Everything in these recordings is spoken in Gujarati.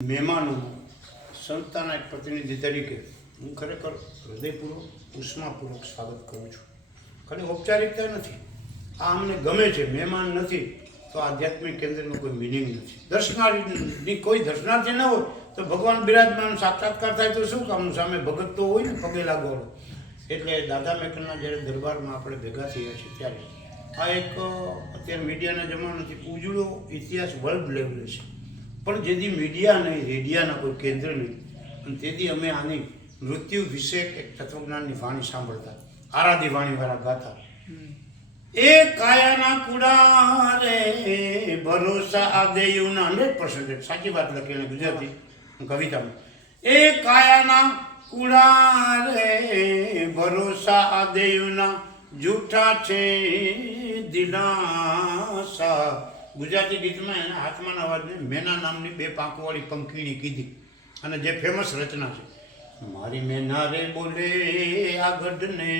મહેમાનો સંસ્થાના એક પ્રતિનિધિ તરીકે હું ખરેખર હૃદયપૂર્વક ઉષ્માપૂર્વક સ્વાગત કરું છું. ખાલી ઔપચારિકતા નથી, આ અમને ગમે છે. મહેમાન નથી તો આધ્યાત્મિક કેન્દ્રનો કોઈ મિનિંગ નથી. દર્શનાર્થીની કોઈ દર્શનાર્થી ન હોય તો ભગવાન બિરાજમાન સાક્ષાત્કાર થાય તો શું કામનું? સામે ભગત તો હોય ને પગે લાગવાનો. એટલે દાદા મેકરના જ્યારે દરબારમાં આપણે ભેગા થયા છીએ ત્યારે આ એક અત્યારે મીડિયાના જમાનાથી ઉજળો ઇતિહાસ વર્લ્ડ લેવલે છે. પણ જેથી મીડિયા નહીં, રેડિયાના કોઈ કેન્દ્ર નહીં, અને તેથી અમે આની મૃત્યુ વિશે એક તત્વજ્ઞાનની વાણી સાંભળતા, આરાધી વાણીવાળા ગાતા. એ કાયાના કુડા રે ભરોસા આ દેયુના 100% સાચી વાત લખેલી ગુજરાતી કવિતામાં. એ કાયાના કુડા રે ભરોસા આ દેયુના જૂઠા છે દિલાસા. ગુજરાતી ગીતમાં એના હાથમાંના અવાજને મેના નામની 2 પાંખવાળી પંખીણી કીધી અને જે ફેમસ રચના છે. મારી મેના રે બોલે આ ગઢને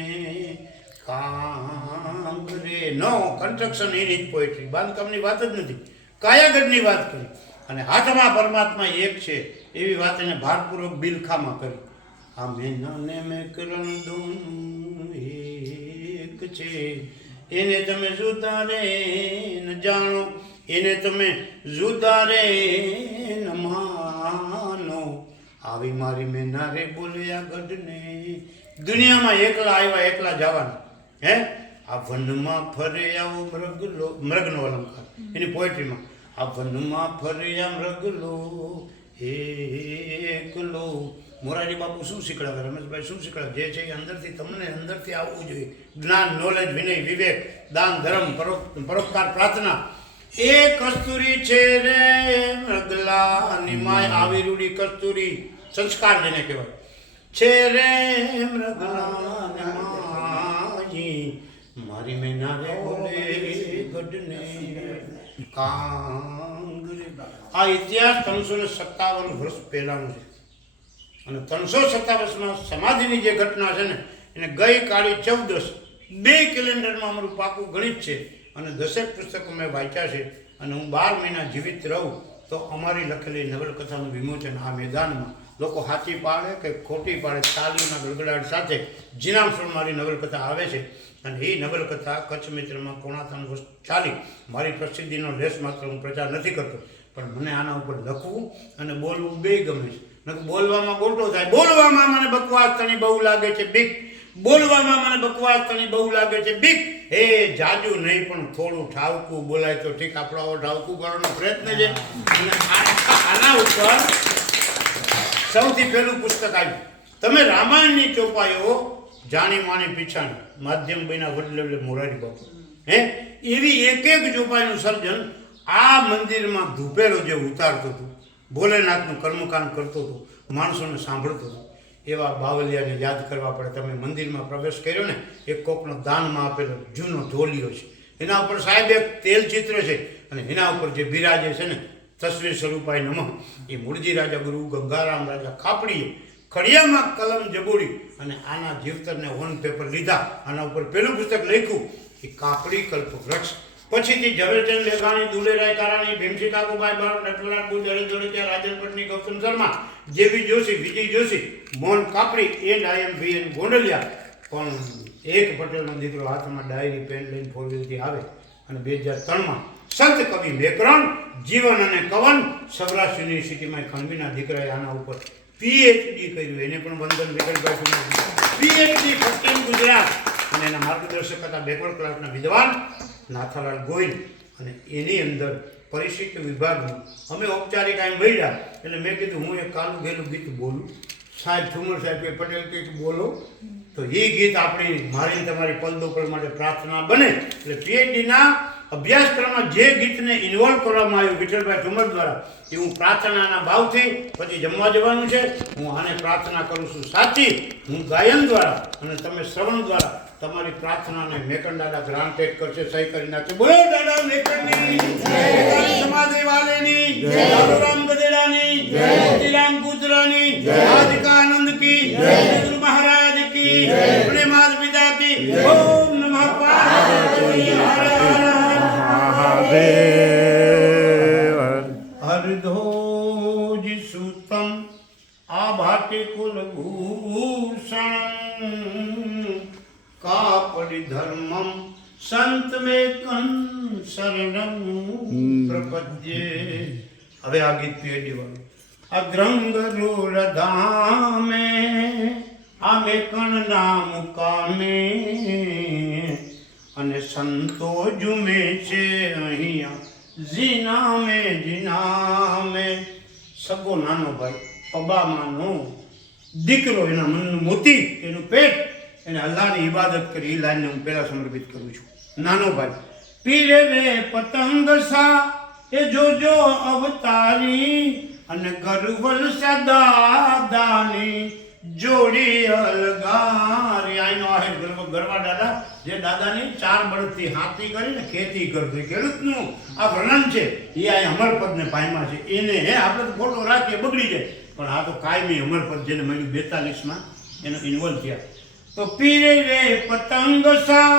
કાંગરે. નો કન્સ્ટ્રક્શન એની જ પોએટ્રી, બાંધકામની વાત જ નથી, કાયાગઢની વાત કરી. અને હાથમાં પરમાત્મા એક છે એવી વાત એને ભારપૂર્વક બિલખામાં કરી. આ મેનાને મેં કરણ દોનું એક છે, એને તમે જુદા રે ન જાણો, એને તમે જુદા રે ન માનો. આવી મારી મેના રે બોલ્યા ગઢને. દુનિયામાં એકલા આવ્યા એકલા જવાના. હે આ વનમાં ફરે આવો મૃગલો, મૃગનો અલંકાર એની પોએટ્રીમાં. આ વનમાં ફર્યા મૃગલો એકલો. મોરારી બાપુ શું શીખડાવે, રમેશભાઈ શું શીખડાવે? જે છે એ અંદરથી તમને અંદરથી આવવું જોઈએ. જ્ઞાન, નોલેજ, વિનય, વિવેક, દાન, ધર્મ, પરોપકાર, પ્રાર્થના. એ કસ્તુરી છે રે મૃગલા નિમાય. આવી રૂડી કસ્તુરી સંસ્કાર જેને કહેવાય છે રે મૃગલા નિમાય. મારી મેના રે બોલે ગઢને કાંગરે. આ ઇતિહાસ 357 વર્ષ પહેલાંનો છે. અને 357 વર્ષમાં સમાધિની જે ઘટના છે ને એને ગઈ કાળી 14 2 કેલેન્ડરમાં અમારું પાકું ગણિત છે. અને 10 પુસ્તકો મેં વાંચ્યા છે. અને હું 12 મહિના જીવિત રહું તો અમારી લખેલી નવલકથાનું વિમોચન આ મેદાનમાં લોકો હાથી પાડે કે ખોટી પાડે, તાલીઓના ગડગડાટ સાથે જીનામસણ મારી નવલકથા આવે છે. અને એ નવલકથા કચ્છ મિત્રમાં 3.5 વર્ષ ચાલી. મારી પ્રસિદ્ધિનો લેશ માત્ર હું પ્રચાર નથી કરતો, પણ મને આના ઉપર લખવું અને બોલવું બે ગમે છે. બોલવામાં ગોટો થાય, બોલવામાં મને બકવાસ તણી બહુ લાગે છે બીક, બોલવામાં મને બકવાસ તણી બહુ લાગે છે બીક. એ જાજુ નહીં પણ થોડું ઠાવકું બોલાય તો ઠીક. આપણો આવો ઠાવકું કરવાનો પ્રયત્ન છે. અને આના ઉપર સૌથી પહેલું પુસ્તક આવ્યું. તમે રામાયણની ચોપાઈઓ જાણી માણી પીછાણી માધ્યમ બન્યા વડલે મોરારી બાપુ. હે એવી એક એક ચોપાઈનું સર્જન આ મંદિરમાં ધૂપેલો જે ઉતારતો હતો, ભોલેનાથનું કર્મકાંડ કરતો હતો, માણસોને સાંભળતો હતો. એવા બાવલિયાને યાદ કરવા પડે. તમે મંદિરમાં પ્રવેશ કર્યો ને, એક કોકનો દાનમાં આપેલો જૂનો ઢોલિયો છે, એના ઉપર સાહેબ એક તેલ ચિત્ર છે. અને એના ઉપર જે બિરાજે છે ને તસવીર સ્વરૂપાય નમઃ, એ મૂળજી રાજા ગુરુ ગંગારામ રાજા ખાપડીએ ખડિયામાં કલમ જબોડી અને આના જીવતરને ઓન પેપર લીધા. આના ઉપર પેલું પુસ્તક લખ્યું એ કાકડી કલ્પ વૃક્ષ. પછીથી ઝવેરચંદ લેઘાણી, દુલેરાય તારાણી, ભીમસિંહ કાકુભાઈ બારોટ, નટવરલાલ બુજરે જોડેત્યા, રાજન પટની, ગૌતમ શર્મા, જેબી જોશી, વિજય જોશી, મોહન કાપડી એન્ડ IM ગોંડલિયા. પણ એક પટેલનો દીકરો હાથમાં ડાયરી પેન લઈને 4 વ્હીલથી આવે અને 2003માં સંત કવિ મેકરણ, જીવન અને કવન, સૌરાષ્ટ્ર યુનિવર્સિટીમાં ખંડવીના દીકરાએ આના ઉપર PhD કર્યું. એને પણ વંદન વિકલભાઈ. PhD પશ્ચિમ ગુજરાત. અને એના માર્ગદર્શક હતા બેકવર્ડ ક્લાસના વિદ્વાન નાથાલાલ ગોહિલ. અને એની અંદર પરિશિષ્ટ વિભાગનું અમે ઔપચારિક આમ મળ્યા. એટલે મેં કીધું હું એક કાલું ગેલું ગીત બોલું. સાહેબ ઠુમર સાહેબ કે પટેલ કંઈક બોલો તો એ ગીત આપણી મારી તમારી પલદોપલ માટે પ્રાર્થના બને. એટલે PhDના અભ્યાસક્રમમાં જે ગીતને ઇન્વોલ્વ કરવામાં આવ્યું વિઠ્ઠલભાઈ ઠુમર દ્વારા, એ હું પ્રાર્થનાના ભાવથી પછી જમવા જવાનું છે. હું આને પ્રાર્થના કરું છું સાચી. હું ગાયન દ્વારા અને તમે શ્રવણ દ્વારા તમારી પ્રાર્થનાને મેકણ દાદા ગ્રાન્ટેડ કરશે. સહી કરી નાખશે. બોલો દાદા મેકણની જય, સમાધિ વાલેની જય, રામ ગદેડાની જય, શ્રીરામ કૂતરાની જય, આદિકાનંદ કી જય, ગુરુ મહારાજ કી જય, अपने माता पिता की ओम नमः पार्वती हर हर महादेव. હરધોજ સુતમ આભાતિ કુલભૂષણ કાપડી ધર્મમ સંત મેકં શરણમ પ્રપદ્યે. હવે આ ગીત પેઢી વાળું. અગ્રંગ રૂરધામે આમે કણ નામ કામે અને સંતો જુમે છે અહીંયા જીનામે. સગો નાનો ભાઈ પબામાનો દીકરો, એના મનનું મોતી, એનું પેટ, એને અલ્લાહની ઇબાદત કરી. એ લાઈનને હું પહેલા સમર્પિત કરું છું. નાનો ભાઈ પીરે રે પતંગ સા એ જોજો અવતારી અને ગરુવલ સદા દાની જોડી અલગારી. આઈનો આહેર ગરવા દાદા જે દાદાની 4 બળદથી હાથી કરીને ખેતી કરતો ખેડૂતનું આ વર્ણન છે. એ આ અમરપદને પાયમાં છે. એને આપણે તો ફોટો રાખીએ બગડી જાય, પણ આ તો કાયમી અમરપદ જેને મળ્યું 42માં એનો ઇન્વોલ્વ થયા. તો પીરે રે પતંગ સા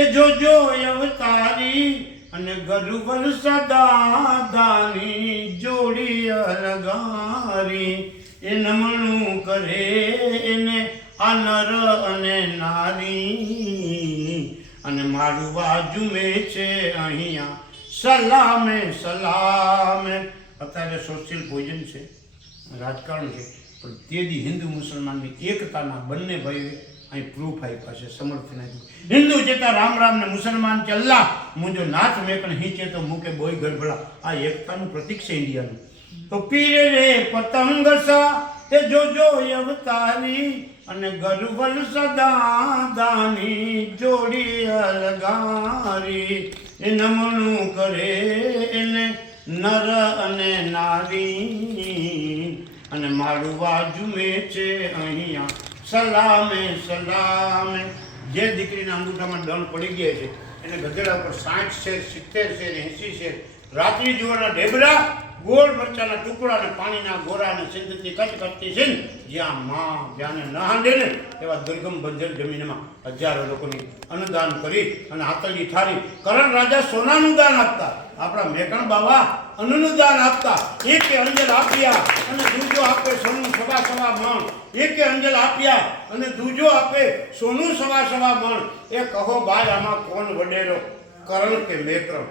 એ જોજો અવતારી અને ગરુવલ સદા દાની જોડી અલગારી. એ નમણું કરે એને આ નર અને નારી અને મારું વાજુમે છે અહીંયા સલામે સલામે. અત્યારે સોશિયલ પોઈઝન છે, રાજકારણ છે, પણ તેદી હિન્દુ મુસલમાનની એકતાના બંને ભાઈઓ અહીં પ્રૂફ આપ્યા છે, સમર્થન આપ્યું. હિન્દુ ચેતા રામ રામ ને મુસલમાન કે અલ્લાહ મુંજો નાથ મેકણ હિંચે તો મૂકે બોય ગરભડા. આ એકતાનું પ્રતીક છે ઇન્ડિયાનું. તો પીરે રે પતંગ સા એ જોજો અવતારી અને ગરુવલ સદા દાની જોડી અલગારી. એ નમણું કરે એને નર અને નારી અને મારું વાજુમે છે અહીંયા સલામે સલામે. જે દીકરીના અંગૂઠામાં દંડ પડી ગયા છે એને ગધેડા પર 60 શેર 70 શેર 80 શેર રાત્રિ જુવારના ઢેબરા ગોળ મરચાના ટુકડા અને પાણીના ગોરા અને સિંધથી કચકચતી છે. જ્યાં માં જ્યાંને ન હાંડે ને એવા દુર્ગમ બંજર જમીનમાં હજારો લોકોની અન્નદાન કરી અને આતરડી ઠારી. કરણ રાજા સોનાનું દાન આપતા, આપણા મેકણ બાબા અન્નનું દાન આપતા. એકે અંજલ આપ્યા અને દૂજો આપે સોનું સવા સવા મણ. એકે અંજલ આપ્યા અને દૂજો આપે સોનું સવા સવા મણ. એ કહો ભાઈ આમાં કોણ વડેરો, કરણ કે મેકરણ?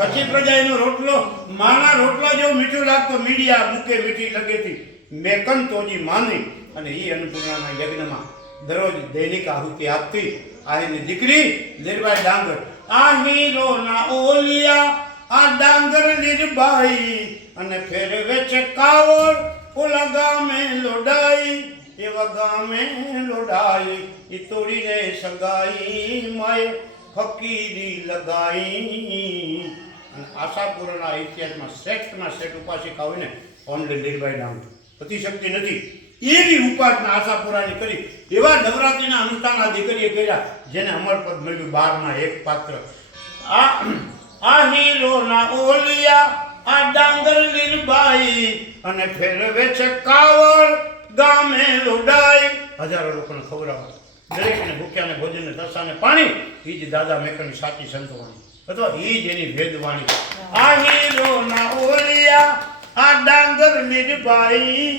કચ્છી પ્રજા એનો રોટલો માના રોટલા જેવો મીઠું લાગતો, મીડિયા મૂકે મીઠી લગેથી મેકન તોજી માની. અને એ અન્નપૂર્ણાના યજ્ઞમાં દરરોજ દૈનિક આહુતિ આપતી. આ એની દીકરી લીરબાઈ ડાંગર. આ હીરો ના ઓલિયા આ ડાંગર લીરબાઈ અને ફેરવે છે કાવડ ઓલા ગામે લોડાઈ. એવા ગામે લોડાઈ એ તોડીને સગાઈ માય ફકીરી લગાઈ. આશાપુરાના ઇતિહાસમાં શ્રેષ્ઠમાં શ્રેષ્ઠ ઉપાસિકા હોય ને ઓનલી લીરબાઈ ડાંગર. પતિશક્તિ નથી એવી ઉપાસના આશાપુરાની કરી. એવા નવરાત્રિના અનુષ્ઠાન આ દીકરીએ કર્યા જેને અમરપદ મળ્યું 12માં એક પાત્ર. આ હીરોના ઓલિયા આ ડાંગર લીરબાઈ અને ફેરવે છે કાવડ ગામે લોડાઈ. હજારો લોકોને ખવડાવવા, દરેકને ભૂખ્યાને ભોજનને તરસાને પાણી. એ જ દાદા મેકણની સાચી સંતવાણી અથવા એ જ એની ભેદવાણી. આ હીરોના ઓલિયા આ ડાંગર લીરબાઈ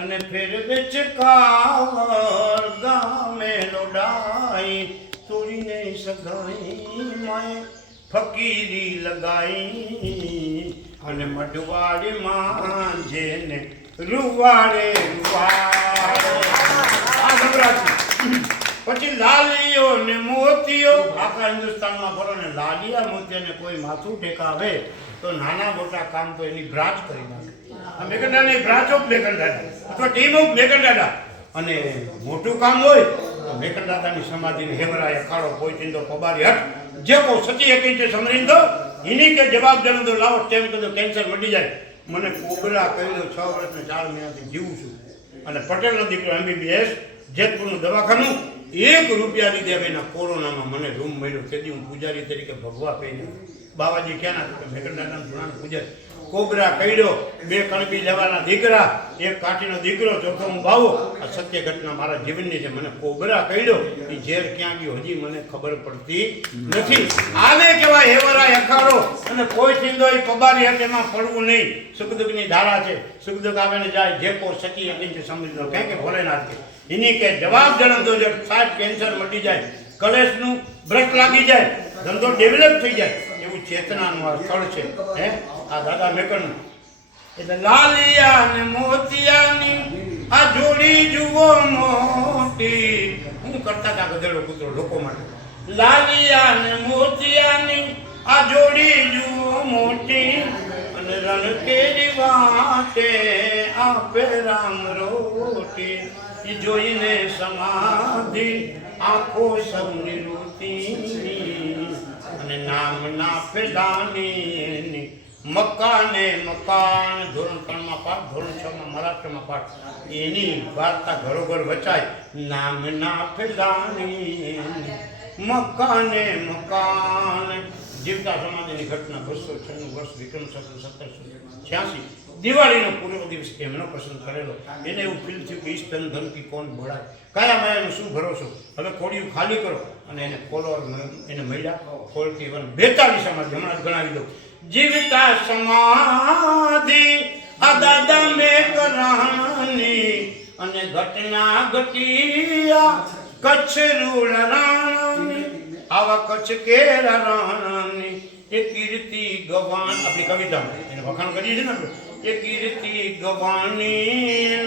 અને ફેરવે છે કાવડ ગામે લોડાઈ. તોડીને સગાઈ માએ ફકીરી લગાઈ અને મઢવાડીમાં જેને રૂવાડે રૂવાડે. આ નવરાત્રી પછી લાલીઓ ને મોતીઓ. આખા હિન્દુસ્તાનમાં ફરો ને લાલિયા મોતિયાને કોઈ માથું ટેકાવે તો નાના મોટા કામ તો એની બ્રાન્ચ કરી નાખે. આ મેઘંડાની બ્રાન્ચ ઓફ મેઘંડાડા અથવા ટીમ ઓફ મેઘંડાડા. અને મોટું કામ હોય તો મેઘંડાદાની સમાધિને હેમરાય અખાડો પોઈચિંદો પબારી હટ જે કહો સચી હકી છે સમરીંદો એની કે જવાબ દેનો તો લાવો તેમ કીધું કેન્સર મટી જાય. મને કોબરા કહ્યું 6 વર્ષને 4 મહિનાથી જીવું છું. અને પટેલનો દીકરો MBBS જેતપુરનું દવાખાનું 1 રૂપિયા લીધે એના કોરોનામાં મને રૂમ મળ્યો. તેથી હું પૂજારી તરીકે ભગવા પહેર્યો. બાવાજી ક્યાંના મેઘંડાના જૂનાના પૂજારી. કોબરા કઈડો, 2 કણબી લેવાના દીકરા, 1 કાઠીનો દીકરો, ચોથો હું બાવો. આ સત્ય ઘટના મારા જીવનની છે. મને કોબરા કઈડો એ ઝેર ક્યાં ગયો હજી મને ખબર પડતી નથી. આવે કેવા હેવરા અખાડો અને કોઈ ચીંદો એ પબારી હતી એમાં પડવું નહીં. સુખ દુઃખની ધારા છે, સુખ દુઃખ આવે ને જાય. જે કો સચી હતી સમજી લો કે ભોલેનાથ કે એની કે જવાબ જણાવતો જો સાહેબ કેન્સર મટી જાય, કલેશનું બ્રશ લાગી જાય, ધંધો ડેવલપ થઈ જાય, એવું ચેતનાનું આ સ્થળ છે. હે આ દાદા મેકણનું એટલે લાલિયા ને મોતિયાની આ જોડી જુઓ મોટી. હું કરતા હતા ગધેડો કૂતરો લોકો માટે. લાલિયા ને મોતિયાની આ જોડી જુઓ મોટી અને રણ કેરી વાટે આપે રામ રોટી. એ જોઈને સમાધિ આંખો સૌની રોતી અને નામ ના ફેલાની મકાને મકાન. ધોરણ 3 માં પાઠ, ધોરણ 6 માં મરાઠીમાં પાઠ. એની વાર્તા ઘરોઘર વચાય. નામ ના ફેલાની મકાને મકાન. જીવતા સમાધિની ઘટના 296 વર્ષ વિક્રમ સંવત 1786 દિવાળીનો પૂર્વ દિવસ એમનો પસંદ કરેલો. એને એવું ફીલ થયું કે ઈશ ધન ધનથી કોણ બોલાય, કયા માયાનો શું ભરોસો. હવે કોડિયું ખાલી કરો અને એને ખોલો. એને મળ્યા ખોલતી 42 સમાધિ હમણાં જ ગણાવી દો. જીવતા સમાધિ આ દાદા મેકરાણી અને ઘટના ઘટિયા કચ્છ રૂળ રાણી. આવા કચ્છ કેરા રાણી એ કીર્તિ ગવાન. આપણી કવિતામાં એને વખાણ કરીએ છીએ ને આપણે. એ કીર્તિ ગવાની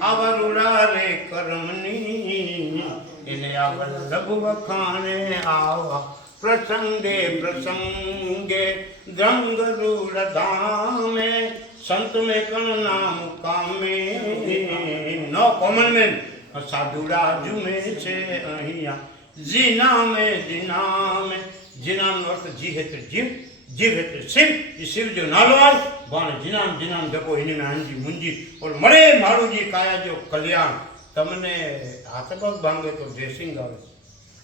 આવા રૂડા રે કરમની એને આવા લઘ વખાણે આવા પ્રસંગે પ્રસંગે દ્રંગ રૂડ ધામે સંત મેં કણ નામ કામે. નો કોમન મેન સાધુડા જુમે છે અહીંયા જીનામે જીનામે. જીનામનો અર્થ જી હેત્ર જીવ, જીવ હેત્ર શિવ. એ શિવ જો નાલો આવે બાણ જીનામ જીનામ જપો એની મેં હાંજી મુંજી ઓર મળે મારુજી કાયા જો કલ્યાણ. તમને હાથ પગ ભાંગે તો ડ્રેસિંગ આવે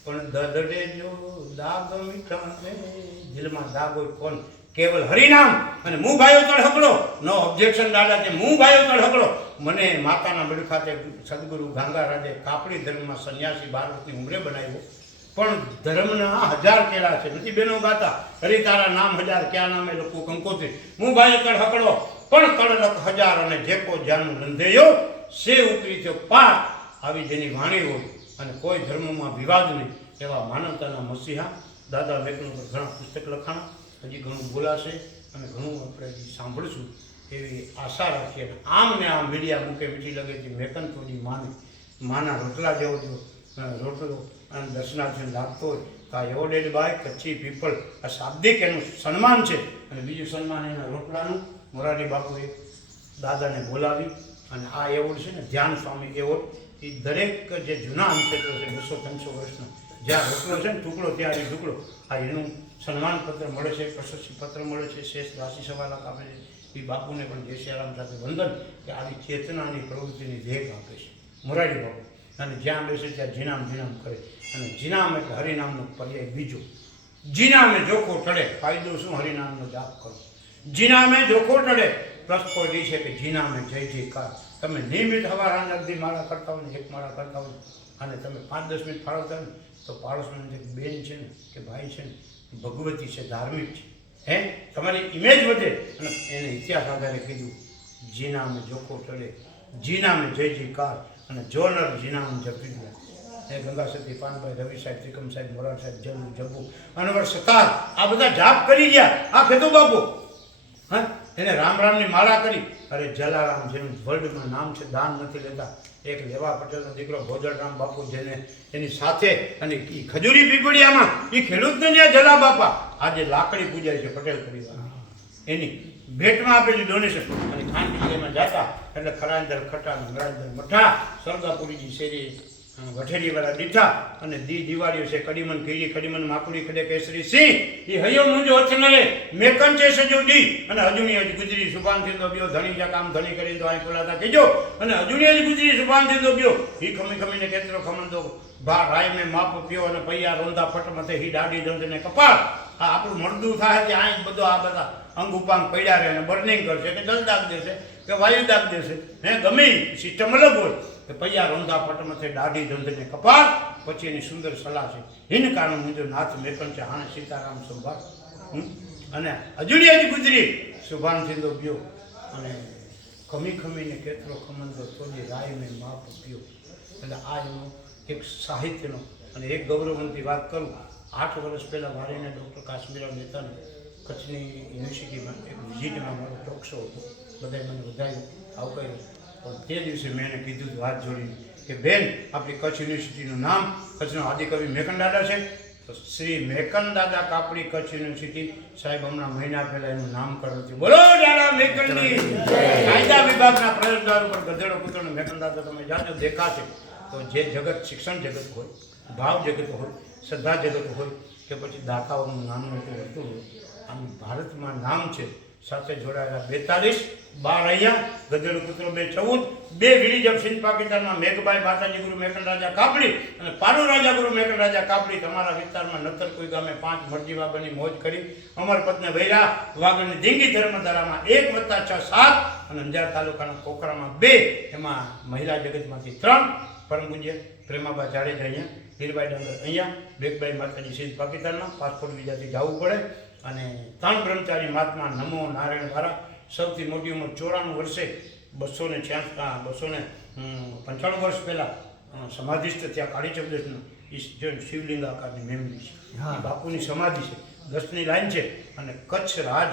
પણ દદડે જો દાગ મીઠા દિલમાં દાગ હોય કોણ. કેવલ હરિનામ અને મું ભાઈઓ તળ હકડો. નો ઓબ્જેક્શન દાદા કે મું ભાઈઓ તળ હકડો. મને માતાના મઢ ખાતે સદગુરુ ગાંગારાજે કાપડી ધર્મમાં સંન્યાસી 12 વર્ષની ઉંમરે બનાવ્યો. પણ ધર્મના 1000 કેળા છે. નથી બેનો ગાતા હરી તારા નામ 1000 ક્યાં નામે લોકો કંકોત્રી. મું ભાઈઓ તળ હકડો પણ કળલક 1000 અને જેકો જાનું રંધેયો સે ઉતરી થયો પાર. આવી જેની વાણી હોય અને કોઈ ધર્મમાં વિવાદ નહીં એવા માનવતાના મસીહા દાદા મેકણ પર ઘણા પુસ્તક લખાણા. હજી ઘણું બોલાશે અને ઘણું આપણે હજી સાંભળશું એવી આશા રાખીએ. આમ ને આમ મીડિયા મૂકે મીઠી લગે છે મેકન થોડી માના રોટલા જેવો જો રોટલો અને દર્શનાર્થીને લાગતો હોય તો આ એવોર્ડેડ બાય કચ્છી પીપલ. આ શાબ્દિક એનું સન્માન છે. અને બીજું સન્માન એના રોટલાનું. મોરારી બાપુએ દાદાને બોલાવી અને આ એવોર્ડ છે ને ધ્યાન સ્વામી એવોર્ડ. એ દરેક જે જૂના અંતેત્રો છે 200-300 વર્ષના જ્યાં રોટલો છે ને ટુકડો ત્યાં ટુકડો આ એનું સન્માનપત્ર મળે છે, પ્રશસ્તિ પત્ર મળે છે. શેષ રાશિ સવાલાત આપે છે. એ બાપુને પણ જય સિયારામ સાથે વંદન કે આવી ચેતનાની પ્રવૃત્તિની દેખ આપે છે મોરારી બાપુ. અને જ્યાં બેસે ત્યાં જીનામ જીનામ કરે. અને જીનામ એટલે હરિનામનો પર્યાય બીજો. જીનામે જોખો ટળે. ફાયદો શું? હરિનામનો જાપ કરો. જીનામે જોખો ટળે પ્લસ પોઈન્ટ છે કે જીનામે જય જયકાર. તમે નિયમિત હવારા નગદી માળા કરતા હોય ને 1 માળા કરતા હોય અને તમે 5-10 મિનિટ ફાળવતા ને તો પાડોશમાં જે બેન છે ને કે ભાઈ છે ને ભગવતી છે, ધાર્મિક છે. હે તમારી ઇમેજ વધે. અને એને ઇતિહાસ આધારે કીધું જીનામે જોખો ટળે, જીનામે જય જયકાર અને જોનર જીનામ જપી દે. એ ગંગા સતી, પાનભાઈ, રવિ સાહેબ, ત્રિકમ સાહેબ, મોરાર સાહેબ, જબુ જબુ, અનવર સતાર આ બધા જાપ કરી ગયા. આ ખેતો બાપુ હા એને રામ રામની માળા કરી. અરે જલારામ જેનું વર્લ્ડમાં નામ છે, દાન નથી લેતા. એક લેવા પટેલનો દીકરો ભોજળરામ બાપુ જેને એની સાથે અને એ ખજૂરી પીપળિયામાં એ ખેડૂતને ત્યાં જલા બાપા આજે લાકડી પૂજાય છે પટેલ પરિવાર. એની ભેટમાં આપેલી ડોનેશન અને ખાંડીમાં જતા એટલે ખરાંદર ખટા નગરાંદર મઠા સરદાપુરીજી શેરી વઠેરીવાળા દીઠા અને દિવાળીઓ છે. કડીમન કીડી કડીમન માકુડી ખડે કેસરી સિંહ એ હયો મુંજો ઓછનરે મેકન છે સજો ડી અને હજુની હજ ગુજરી સુભાન થીંદો બ્યો ધણી જા કામ ધણી કરીને તો અહીં બોલાતા કહેજો. અને હજુની હજ ગુજરી સુભાન થીંદો બ્યો ઈ ખમી ખમીને કેતરો ખમંદો ભા રાય મેં માપ પ્યો અને પૈયા રોંદા ફટ મથે હી દાડી દંડ ને કપાળ. આ આપણું મળદું થાય કે આ બધો આ બધા અંગ ઉપાંગ પડ્યા રહે અને બર્નિંગ કરશે કે જલ દાગ દેશે કે વાયુ દાગ દેશે હે ગમે સિસ્ટમ અલગ હોય કે પૈયા રોંધા પટમથે દાઢી ધંધને કપાળ પછી એની સુંદર સલાહ છે હિન કારણ મુંજો નાથ મેકન છે હાણે સીતારામ સંભાળ અને અજુડી હજી ગુજરી સુભાન થીંદો ગયો અને ખમી ખમીને કેતરો ખમંદો તોજી રાય મેં માપ પીયો એટલે આ એનો એક સાહિત્યનો અને એક ગૌરવવંતી વાત કરું 8 વર્ષ પહેલાં વારીને ડૉક્ટર કાશ્મીરા મહેતાને કચ્છની યુનિવર્સિટીમાં એક વિઝિટમાં મારો ટોક શો હતો બધાએ મને વધાર્યું આવકાર્યું પણ તે દિવસે મેં એને કીધું હતું હાથ જોડીને કે બેન આપણી કચ્છ યુનિવર્સિટીનું નામ કચ્છનો આદિકવિ મેકનદાદા છે તો શ્રી મેકનદાદા કાપડી કચ્છ યુનિવર્સિટી સાહેબ હમણાં મહિના પહેલાં એનું નામકરણ થયું બોલો દાદા મેકનની કાયદા વિભાગના પ્રવેશદ્વાર ઉપર ગધેડો કૂતરોને મેકનદાદા તમે જાજો દેખાશે તો જે જગત શિક્ષણ જગત હોય ભાવ જગત હોય શ્રદ્ધા જગત હોય કે પછી દાતાઓનું નામ નહોતું હોતું હોય આમ ભારતમાં નામ છે સાથે જોડાયેલા 42 12 અહીંયા ગધેડો કૂતરો 2 14 2 વિલીજ ઓફ સિંધ પાકિસ્તાનમાં મેઘબાઈ માતાજી ગુરુ મેકન રાજા કાપડી અને પારુ રાજા ગુરુ મેકન રાજા કાપડી તમારા વિસ્તારમાં નતર કોઈ ગામે 5 મરજીવા બની મોજ કરી અમરપતને વૈરા વાગડની ધીંગી ધર્મધારામાં 1+6 7 અને અંજાર તાલુકાના કોકરામાં 2 એમાં મહિલા જગતમાંથી 3 પરમ પૂજ્ય પ્રેમાબા જાડેજા અહીંયા હીરબાઈ ડાંગર અહીંયા બેગબાઈ માતાજી સિંધ પાકિસ્તાનમાં પાસપોર્ટ વિઝાથી જવું પડે અને 3 બ્રહ્મચારી મહાત્મા નમો નારાયણ વાળા સૌથી મોટી ઉંમર 94 વર્ષે 295 વર્ષ પહેલાં સમાધિસ્થ ત્યાં કાળી ચૌદશનું શિવલિંગ આકારની મેમરી છે બાપુની સમાધિ છે 10ની લાઈન છે અને કચ્છ રાજ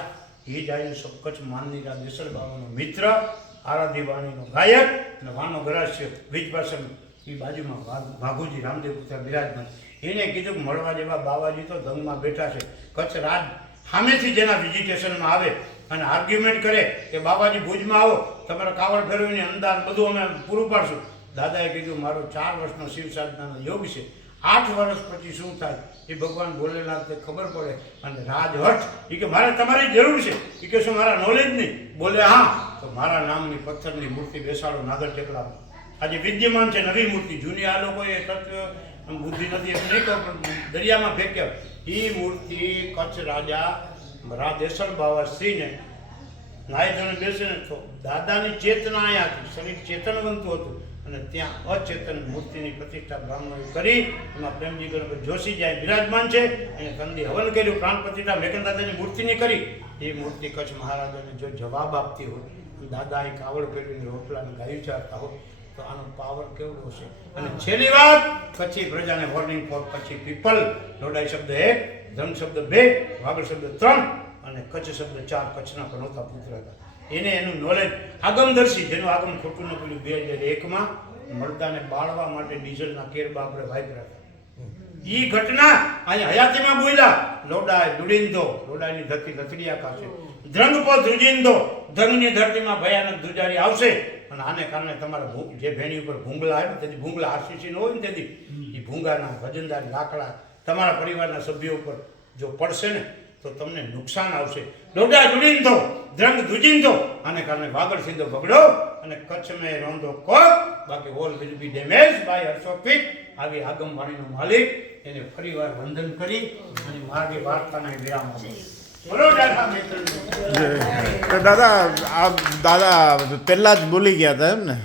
એ જ આવીને સબ કચ્છ માનનીરા દેસર બાબાનો મિત્ર આરાધી વાણીનો ગાયક અને વાનો ગરાસ્ય વીજપાસન એ બાજુમાં ભાગુજી રામદેવ પુત્ર બિરાજમાન એને કીધું કે મળવા જેવા બાવાજી તો ધંગમાં બેઠા છે કચ્છ રાજ સામેથી જેના વિઝિટેશનમાં આવે અને આર્ગ્યુમેન્ટ કરે કે બાબાજી ભુજમાં આવો તમારા કાવડ ફેરવીને અંદાજ બધું અમે પૂરું પાડશું દાદાએ કીધું મારો 4 વર્ષનો શિવ સાધનાનો યોગ છે 8 વર્ષ પછી શું થાય એ ભગવાન ભોલેનાથને ખબર પડે અને રાજહઠ એ કે મારે તમારી જરૂર છે એ કે શું મારા નોલેજ નહીં બોલે હા તો મારા નામની પથ્થરની મૂર્તિ બેસાડો નાગર ટેકડામાં આજે વિદ્યમાન છે નવી મૂર્તિ જૂની આ લોકોએ તત્વ બુદ્ધિ નથી એમ નહીં કહો પણ દરિયામાં ફેંક્યા એ મૂર્તિ કચ્છ રાજા રાધેશ્વર બાવા શ્રીને નાયજોને બેસે ને તો દાદાની ચેતના અહીંયા હતી શરીર ચેતનવંતું હતું અને ત્યાં અચેતન મૂર્તિની પ્રતિષ્ઠા બ્રાહ્મણોએ કરી એમાં પ્રેમજી ગણપત જોશી જાય બિરાજમાન છે અને કંદી હવન કર્યું પ્રાણ પ્રતિષ્ઠા મેકનદાદાની મૂર્તિની કરી એ મૂર્તિ કચ્છ મહારાજાને જો જવાબ આપતી હોય દાદા અહીં કાવડ ફેરવીને રોટલાને ગાયું ચારતા હોય તો આનો પાવર કેવડો હશે અને છેલ્લી વાત કચ્છી પ્રજાને warning four Kutchi people Lodai શબ્દ 1 ધન શબ્દ 2 વાગડ શબ્દ 3 અને કચ્છ શબ્દ 4 કચ્છના પનોતા પુત્ર હતા એને એનું નોલેજ આગમદર્શી જેનું આગમ ખોટું ન પડ્યું 2001માં મળતાને બાળવા માટે ડીઝલના કેરબા આપણે વાપર્યા હતા એ ઘટના અહીંયા હયાતીમાં બોલ્યા લોડાય દુડિંદો લોડાયની ધરતી લથડિયા ખાશે ધ્રંગ પર ધ્રુજિંદો ધ્રંગની ધરતીમાં ભયાનક ધ્રુજારી આવશે અને આને કારણે તમારા જે ભેણી ઉપર ભૂંગળા આવે તેથી ભૂંગળા આરસીસી ન હોય ને તેથી એ ભૂંગાના વજનદાર લાકડા તમારા પરિવારના સભ્યો ઉપર જો પડશે ને તો તમને નુકસાન આવશે લોડા જુડીંદો ધ્રંગ ધુજીંદો આને કારણે વાગડ સીધો બગડો અને કચ્છ મેં રોંધો કોક બાકી all will be damage by હર્ષોપિક આવી આગમવાણીનો માલિક એને ફરીવાર વંદન કરી અને માર્ગે વાર્તાના વિરામ આપે દાદા આ દાદા પહેલા જ બોલી ગયા હતા એમ ને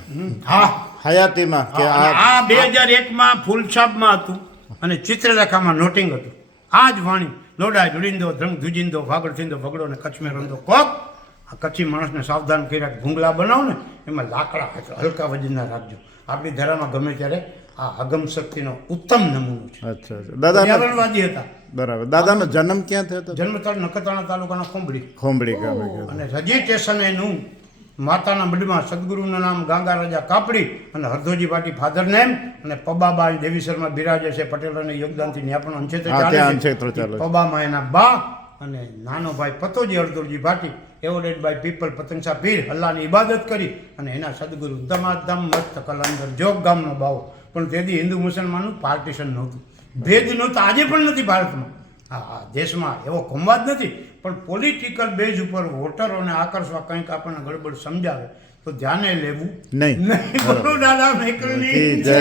હા હયાતીમાં કે આ 2001માં ફૂલછાપમાં હતું અને ચિત્રલેખામાં નોટિંગ હતું આ જ વાણી લોડા જુડીંદો ધ્રંગ ધુજીંદો વાગડ થીંદો ભગડો ને કચ્છ મેં રંધો કોક આ કચ્છી માણસને સાવધાન કર્યા ભૂંગળા બનાવો ને એમાં લાકડા હલકા વજનના રાખજો આપણી ધરામાં ગમે ત્યારે આ અગમ શક્તિનો ઉત્તમ નમૂનો છે. અચ્છા દાદા પર્યાવરણવાદી હતા. બરાબર. દાદાનો જન્મ ક્યાં થયો હતો? જન્મસ્થળ નખત્રાણા તાલુકાના ખોંભળી ગામે. અને રજીસ્ટ્રેશન એનું માતાના મઢમાં સદગુરુનું નામ ગાંગા રાજા કાપડી અને હરધોજી પાટી ફાધર નેમ અને પબાબા દેવી શર્મા બિરાજે છે પટેલોને યોગદાનથી ત્યાં પણ અંચેત્ર ચાલે છે. પબામાં એના બા અને નાનો ભાઈ પતોજી હરધોજી ભાટી એવોર્ડેડ બાય પીપલ પતંગશા પીર અલ્લાહની ઇબાદત કરી અને એના સદગુરુ ધમાધમ મસ્ત કલંદર જોગ ગામનો બાવો. પણ તેથી હિન્દુ મુસલમાનનું પાર્ટીશન નહોતું, ભેદ નહોતો, આજે પણ નથી ભારતમાં. હા, દેશમાં એવો કોમવાદ નથી, પણ પોલિટિકલ બેઝ ઉપર વોટરોને આકર્ષવા કંઈક આપણને ગડબડ સમજાવે તો ધ્યાને લેવું નહીં. બોલો દાદા મેકરણની જય.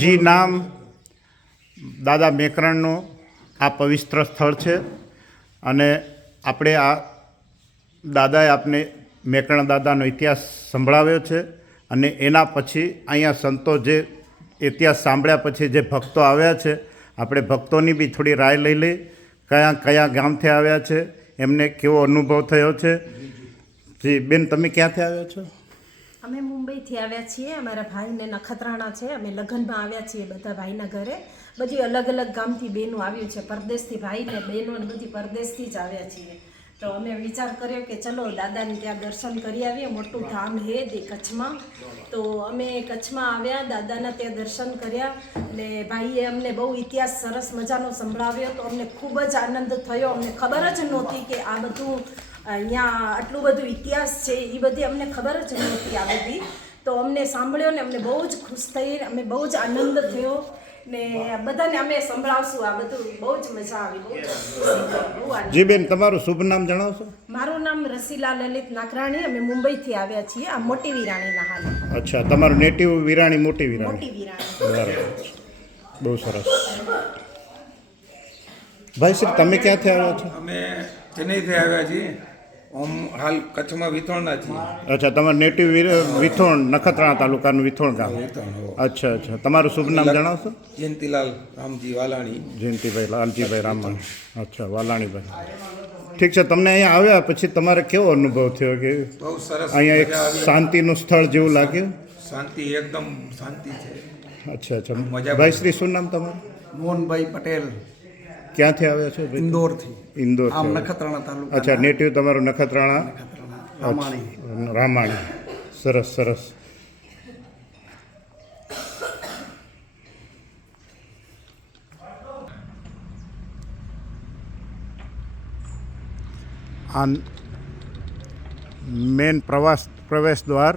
જી નામ દાદા મેકરણનું આ પવિત્ર સ્થળ છે અને આપણે આ દાદાએ આપને મેકરણા દાદાનો ઇતિહાસ સંભળાવ્યો છે અને એના પછી અહીંયા સંતો જે ઇતિહાસ સાંભળ્યા પછી જે ભક્તો આવ્યા છે આપણે ભક્તોની બી થોડી રાય લઈ લઈ કયા કયા ગામથી આવ્યા છે એમને કેવો અનુભવ થયો છે. જી બેન, તમે ક્યાંથી આવ્યા છો? અમે મુંબઈથી આવ્યા છીએ. અમારા ભાઈને નખત્રાણા છે. અમે લગ્નમાં આવ્યા છીએ બધા ભાઈના ઘરે. બધી અલગ અલગ ગામથી બહેનો આવ્યું છે. પરદેશથી ભાઈ ને બહેનો ને બધી પરદેશથી જ આવ્યા છીએ. તો અમે વિચાર કર્યો કે ચલો દાદાને ત્યાં દર્શન કરી આવીએ. મોટું ધામ હે તે કચ્છમાં. તો અમે કચ્છમાં આવ્યા, દાદાના ત્યાં દર્શન કર્યા અને ભાઈએ અમને બહુ ઇતિહાસ સરસ મજાનો સંભળાવ્યો. તો અમને ખૂબ જ આનંદ થયો. અમને ખબર જ નહોતી કે આ બધું અહીંયા આટલું બધું ઇતિહાસ છે, એ બધી અમને ખબર જ નહોતી આ બધી. તો અમને સાંભળ્યો ને અમને બહુ જ ખુશ થઈ, અમે બહુ જ આનંદ થયો ને બધાને અમે સંભળાવશું આ બધું. બહુ જ મજા આવી, બહુ જ બહુ આનંદ. જી બેન, તમારું શુભ નામ જણાવશો? મારું નામ રસીલા લલિત નાકરાણી. અમે મુંબઈથી આવ્યા છીએ. આ મોટી વિરાણીના હાલ. અચ્છા, તમારું નેટિવ વિરાણી, મોટી વિરાણી. મોટી વિરાણી. બરાબર, બહુ સરસ. ભાઈ શ્રી, તમે ક્યાંથી આવ્યા છો? અમે ચેન્નઈથી આવ્યા છીએ. હાલ કચ્છમાં વિથોણના છીએ. અચ્છા, તમારું નેટિવ વિથોણ, નખત્રાણા તાલુકાનું વિથોણ ગામ. વિથોણ હો. અચ્છા અચ્છા, તમારું શુભ નામ જણાવશો? જયંતિલાલ રામજી વાલાણી. જયંતિભાઈ, લાલજીભાઈ રામણ. અચ્છા, વાલાણીભાઈ. ઠીક છે, તમને અહીંયા આવ્યા પછી તમારે કેવો અનુભવ થયો કે બહુ સરસ અહીંયા એક મજા આવી. શાંતિનું સ્થળ જેવું લાગ્યું? શાંતિ, એકદમ શાંતિ છે. અચ્છા અચ્છા. મજા ભાઈ શ્રી, શું નામ તમારું? મોહનભાઈ પટેલ, ક્યાંથી આવ્યા છો ભાઈ? ઇન્દોરથી. ઇન્દોર. આમ નખત્રાણા તાલુકા. અચ્છા, નેટિવ તમારું નખત્રાણા, રામાણી. રામાણી. સરસ સરસ. આ મેન પ્રવેશ દ્વાર